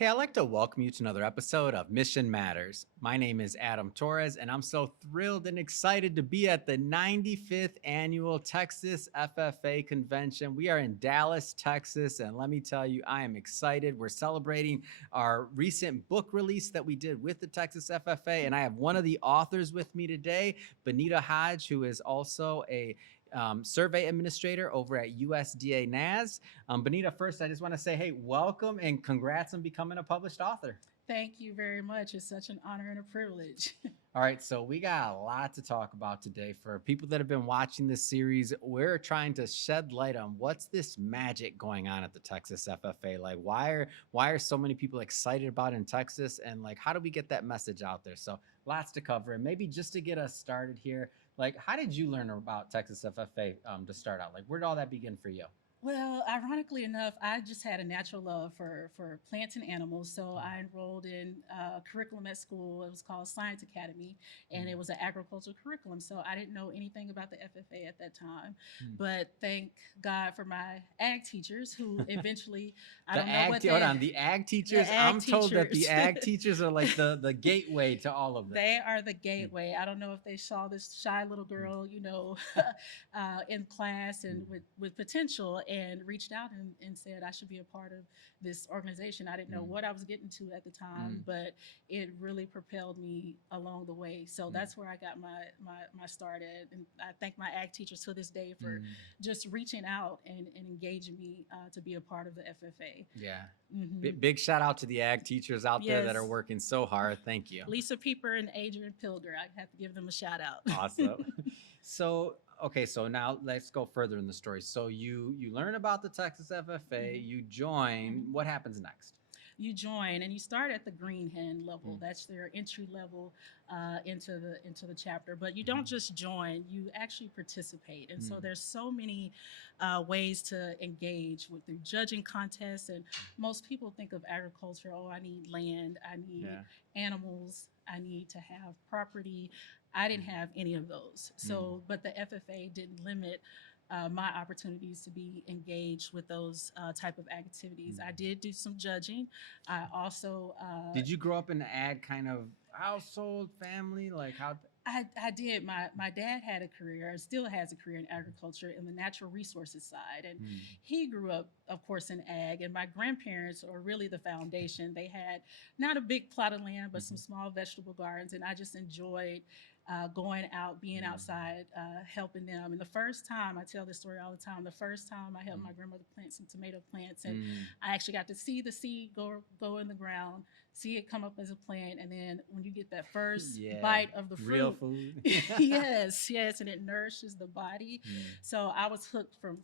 Hey, I'd like to welcome you to another episode of Mission Matters. My name is Adam Torres, and I'm so thrilled and excited to be at the 95th Annual Texas FFA Convention. We are in Dallas, Texas, and let me tell you, I am excited. We're celebrating our recent book release that we did with the Texas FFA, and I have one of the authors with me today, Benita Hodge, who is also a survey administrator over at USDA-NASS. Benita, first, I just want to say, hey, welcome and congrats on becoming a published author. Thank you very much. It's such an honor and a privilege. All right, so we got a lot to talk about today. For people that have been watching this series, we're trying to shed light on what's this magic going on at the Texas FFA. Like, why are so many people excited about it in Texas, and like, how do we get that message out there? So lots to cover, and maybe just to get us started here, like, how did you learn about Texas FFA to start out? Like, where did all that begin for you? Well, ironically enough, I just had a natural love for plants and animals. So I enrolled in a curriculum at school. It was called Science Academy, and it was an agricultural curriculum. So I didn't know anything about the FFA at that time. But thank God for my ag teachers who eventually, I don't know what they... Hold on, the ag teachers, The ag I'm told that the teachers. ag teachers are like the gateway to all of this. They are the gateway. I don't know if they saw this shy little girl, in class and with potential and reached out and said I should be a part of this organization. I didn't know what I was getting to at the time, but it really propelled me along the way. So that's where I got my start at. And I thank my ag teachers to this day for just reaching out and engaging me to be a part of the FFA. Yeah. Big shout out to the ag teachers out there that are Yes. working so hard. Thank you. Lisa Pieper and Adrian Pilger. I have to give them a shout out. Awesome. So, okay, so now let's go further in the story. So you learn about the Texas FFA, you join. What happens next? You join and you start at the green hen level. That's their entry level into the chapter. But you don't just join; you actually participate. And so there's so many ways to engage with through judging contests. And most people think of agriculture. Oh, I need land. I need animals. I need to have property. I didn't have any of those. So, but the FFA didn't limit my opportunities to be engaged with those type of activities. I did do some judging. I also Did you grow up in an ag kind of household, family? Like how? I did. My dad had a career, still has a career in agriculture in the natural resources side. And he grew up, of course, in ag. And my grandparents are really the foundation. They had not a big plot of land, but some small vegetable gardens. And I just enjoyed going out, being outside, helping them. And the first time, I tell this story all the time, the first time I helped my grandmother plant some tomato plants, and I actually got to see the seed go in the ground, see it come up as a plant, and then when you get that first bite of the fruit, real food. yes, and it nourishes the body. So I was hooked from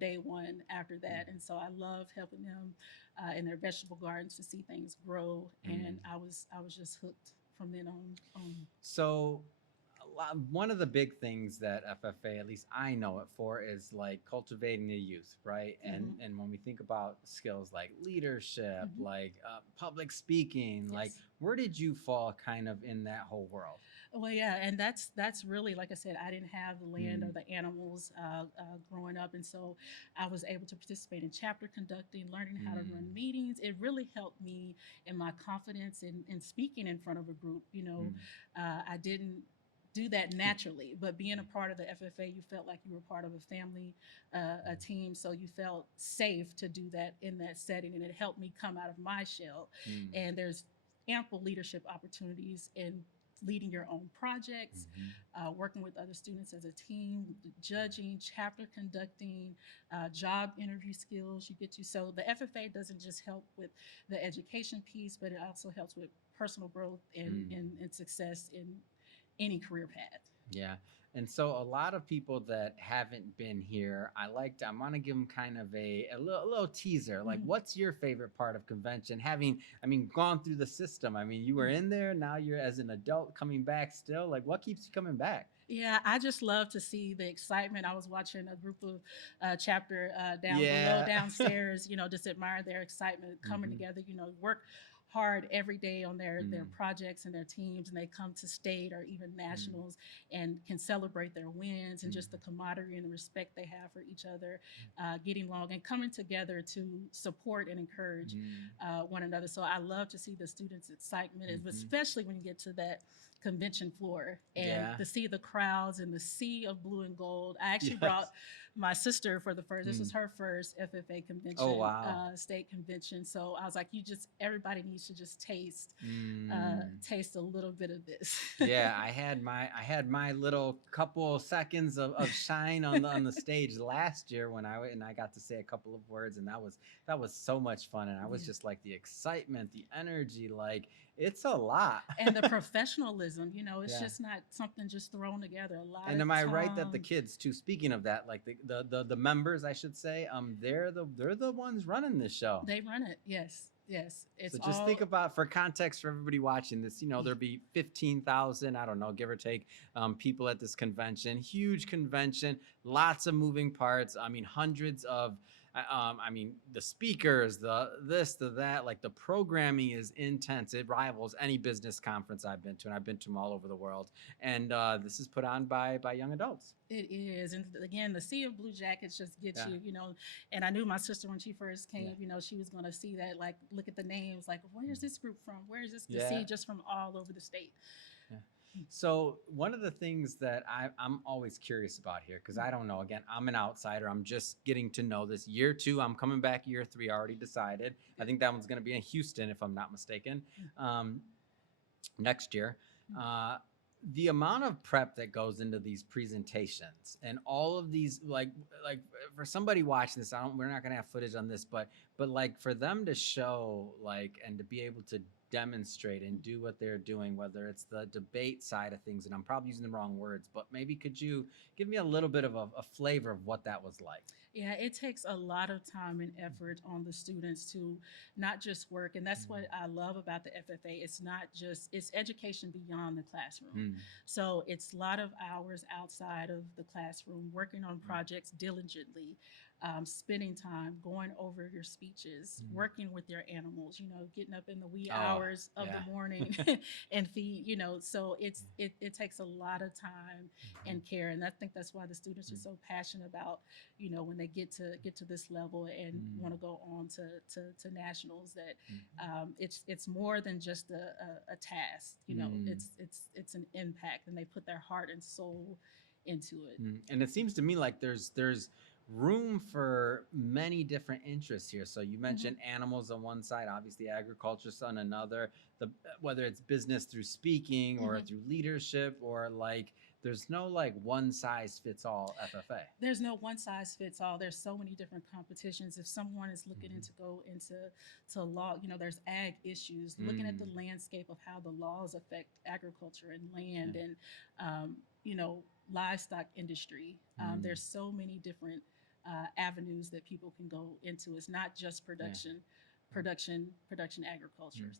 day one after that, and so I loved helping them in their vegetable gardens to see things grow, and I was just hooked from then on. So one of the big things that FFA, at least I know it for, is like cultivating the youth, right? And when we think about skills like leadership, like public speaking, like where did you fall kind of in that whole world? Well, yeah, and that's really, like I said, I didn't have the land or the animals growing up, and so I was able to participate in chapter conducting, learning how to run meetings. It really helped me in my confidence in speaking in front of a group. I didn't do that naturally, but being a part of the FFA, you felt like you were part of a family, a team, so you felt safe to do that in that setting, and it helped me come out of my shell. And there's ample leadership opportunities in leading your own projects, working with other students as a team, judging, chapter conducting, job interview skills you get to. So the FFA doesn't just help with the education piece, but it also helps with personal growth and success in any career path. Yeah. And so a lot of people that haven't been here, I want to give them kind of a little teaser. Like, what's your favorite part of convention? Gone through the system. I mean, you were in there, now you're as an adult coming back still. Like, what keeps you coming back? Yeah, I just love to see the excitement. I was watching a group of chapter down below downstairs, just admire their excitement coming together, work hard every day on their Mm, projects and their teams, and they come to state or even mm, nationals and can celebrate their wins and just the mm, camaraderie and the respect they have for each other, getting along and coming together to support and encourage mm, one another. So I love to see the students' excitement, mhm. especially when you get to that convention floor and Yeah. to see the crowds and the sea of blue and gold. I actually brought Yes. my sister for the first, this was Mm. her first FFA Oh, convention, wow. state convention. So I was like, everybody needs to just Mm. taste a little bit of this. Yeah, I had my little couple seconds of shine on the stage last year when I got to say a couple of words, and that was so much fun, and I was Yeah. just like the excitement, the energy, like it's a lot. And the professionalism, it's Yeah. just not something just thrown together. A lot And of am I right that the time. kids too, speaking of that, like the members, I should say, they're the ones running this show. They run it. Yes. Yes. So It's just think all. about, for context for everybody watching this, there'll be 15,000, I don't know, give or take, people at this convention. Huge convention, lots of moving parts. I mean, hundreds of, I mean, the speakers, the this, the that, like the programming is intense. It rivals any business conference I've been to, and I've been to them all over the world. And this is put on by young adults. It is. And again, the sea of blue jackets just gets Yeah, you. And I knew my sister when she first yeah, came, she was going to see that, like, look at the names, like, where's this group from? Where is this? To yeah. see just from all over the state. Yeah. So one of the things that I'm always curious about here, because I don't know, again, I'm an outsider. I'm just getting to know this. Year two, I'm coming back year three, already decided. I think that one's going to be in Houston, if I'm not mistaken, um, next year. Uh, the amount of prep that goes into these presentations and all of these, like for somebody watching this, we're not going to have footage on this, but like for them to show, like, and to be able to demonstrate and do what they're doing, whether it's the debate side of things, and I'm probably using the wrong words, but maybe could you give me a little bit of a flavor of what that was like? Yeah, it takes a lot of time and effort on the students to not just work. And that's what I love about the FFA. It's not just, it's education beyond the classroom. Mm, So it's a lot of hours outside of the classroom, working on mm, projects diligently, spending time going over your speeches, mm. working with your animals, getting up in the wee Oh, hours of the yeah. morning and feed. So it takes a lot of time and care. And I think that's why the students are so passionate about, when they get to this level and want to go on to nationals, that it's more than just a task. It's an impact, and they put their heart and soul into it. And it seems to me like there's room for many different interests here. So you Hmm. mentioned animals on one side, obviously agriculture on another. The Whether it's business through speaking or Hmm. through leadership, or like there's no like one size fits all FFA. There's no one size fits all. There's so many different competitions. If someone is looking Mm-hmm. into go into to law, there's ag issues, looking at the Mm, landscape of how the laws affect agriculture and yeah. land and um, you know livestock industry. Mm, There's so many different avenues that people can go into. It's not just yeah. production agriculture. Mm.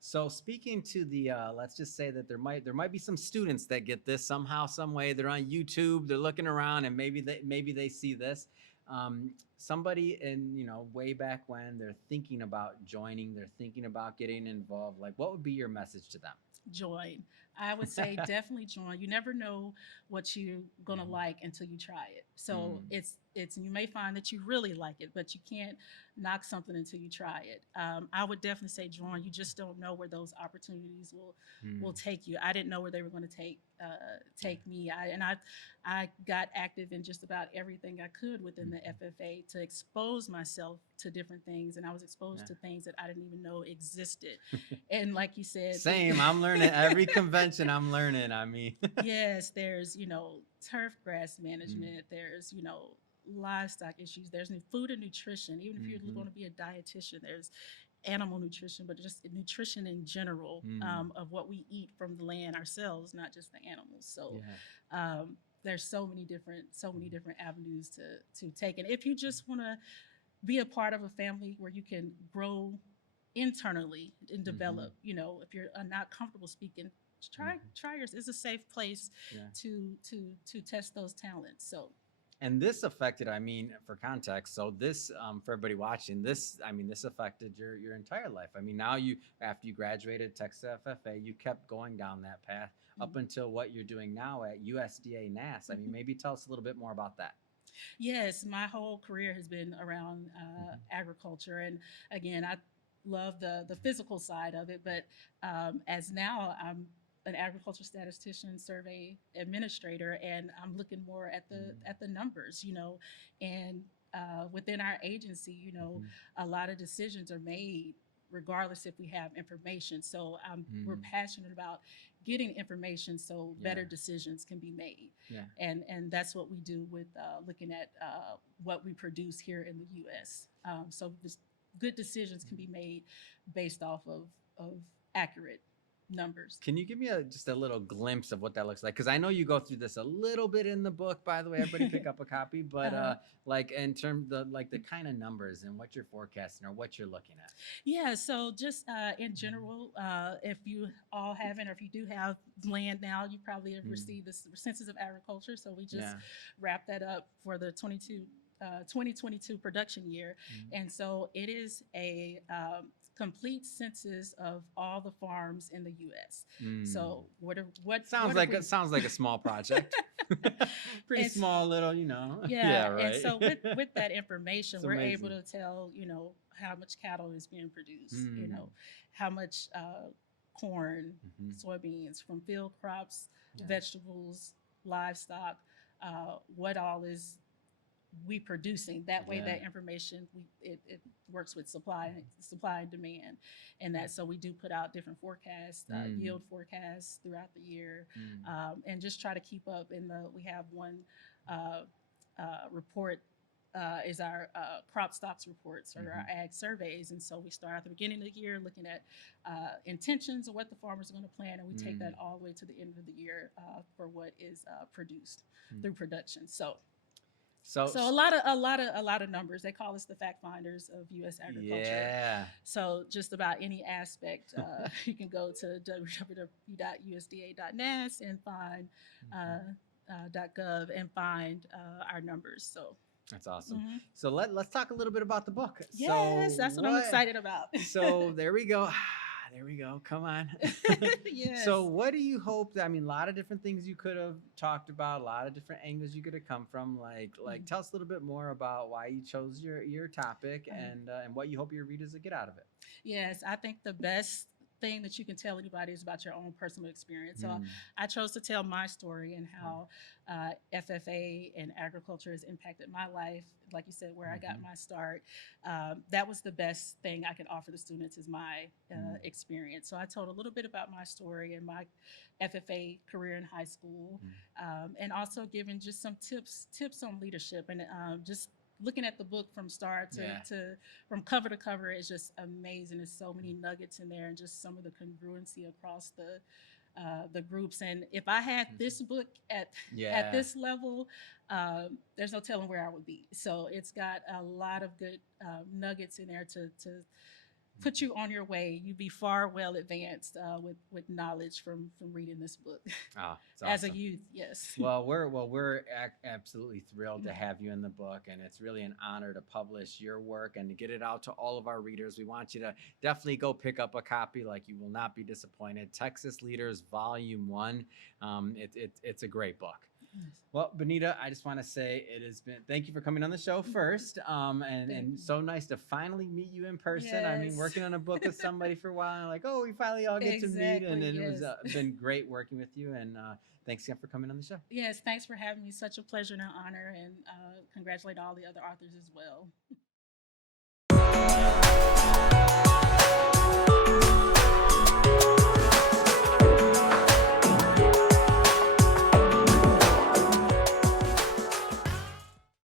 So speaking to the, let's just say that there might be some students that get this somehow, some way. They're on YouTube, they're looking around, and maybe they see this. Somebody in, way back when, they're thinking about joining, they're thinking about getting involved. Like, what would be your message to Join. I would say them? definitely join. You never know what you're gonna Mhm. like until you try it. So Mm, it's you may find that you really like it, but you can't knock something until you try it. I would definitely say join. You just don't know where those opportunities will mm, take you. I didn't know where they were going to yeah, take me. I got active in just about everything I could within the mhm, FFA to expose myself to different things, and I was exposed yeah. to things that I didn't even know existed. And like you said, Same. I'm learning every convention. I'm learning. I mean, yes, there's, turf grass mm, management, there's, livestock issues, there's food and nutrition. Even if you're going mhm, to be a dietitian, there's animal nutrition, but just nutrition in general, mm, of what we eat from the land ourselves, not just the animals. So yeah. there's so many different avenues to take. And if you just want to be a part of a family where you can grow internally and Mhm, develop. If you're not comfortable speaking, try mhm, try yours. It's a safe place yeah. to test those talents. So And this affected, I mean, for context, so this, for everybody watching, this, I mean, this affected your entire life. I mean, now you, after you graduated Texas FFA, you kept going down that path up until what you're doing now at USDA-NASS. I mean, maybe tell us a little bit more about that. Yes, my whole career has been around Mhm. agriculture, and again, I love the physical side of it. But as now, I'm an agriculture statistician, survey administrator, and I'm looking more at the numbers, and within our agency, Mhm. a lot of decisions are made regardless if we have information. So we're Mm. passionate about getting information so Yeah. better decisions can be made, Yeah. and that's what we do with looking at what we produce here in the U.S. So just good decisions can be made based off of accurate numbers. Can you give me just a little glimpse of what that looks like? Because I know you go through this a little bit in the book. By the way, everybody pick up a copy. But uh, like in terms the like the kind of numbers and what you're forecasting or what you're looking at. yeah, so just in general, if you all haven't, or if you do have land now, you probably have Mm. received the Census of Agriculture. So we just Yeah. wrapped that up for the 2022 production year. Mm. And so it is a complete census of all the farms in the U.S. Mm. So what Sounds have like we? it sounds like a small project. Pretty It's small little, you know. Yeah, Yeah, and right. so with that information, It's we're able amazing. to tell, how much cattle is being produced, Mm. how much corn, Hmm. soybeans from field crops, Yeah. vegetables, livestock, what all is we producing. That way, Yeah. that information it works with supply and demand, and that so we do put out different forecasts, Mm. yield forecasts throughout the year, Mm. and just try to keep up. We have one uh, report. Is our crop stocks reports or our Mhm. ag surveys. And so we start at the beginning of the year looking at intentions of what the farmers are going to plant, and we take Mm. that all the way to the end of the year for what is produced Mm. through production. So So a lot of numbers. They call us the fact finders of U.S. agriculture. yeah. So just about any aspect, you can go to www.usda.nas and find Mhm. .gov and find our numbers. So That's awesome. mhm. So let's talk a little bit about the book. So Yes, that's what I'm what? excited about. So there we go. There we go. Come on. Yes. So what do you hope that, I mean, a lot of different things you could have talked about, a lot of different angles you could have come from. Like Mhm. tell us a little bit more about why you chose your topic Uh-huh. and what you hope your readers will get out of it. Yes, I think the best thing that you can tell anybody is about your own personal experience. So Mm. I chose to tell my story and Yeah. how FFA and agriculture has impacted my life. Like you said, where I got Mhm. my start. That was the best thing I can offer the students is my Mm. experience. So I told a little bit about my story and my FFA career in high school, Mm. and also giving just some tips on leadership and just looking at the book from start Yeah. to from cover to cover is just amazing. There's so many nuggets in there, and just some of the congruency across the groups. And if I had Mhm. this book at Yeah. this level, there's no telling where I would be. So it's got a lot of good nuggets in there to put you on your way. You'd be far well advanced with knowledge from reading this book Oh, it's as a awesome. youth. Yes. We're absolutely thrilled to have you in the book, and it's really an honor to publish your work and to get it out to all of our readers. We want you to definitely go pick up a copy; like you will not be disappointed. Texas Leaders Volume One. It's a great book. Yes. Well, Benita, I just want to say it has been, thank you for coming on the show first. Thank And you. so nice to finally meet you in person. I mean, Yes. working on a book with somebody for a while, and like, oh, we finally all get to meet. Exactly. And it was Yes. been great working with you. And thanks again for coming on the show. Yes. Thanks for having me. Such a pleasure and an honor, and congratulate all the other authors as well.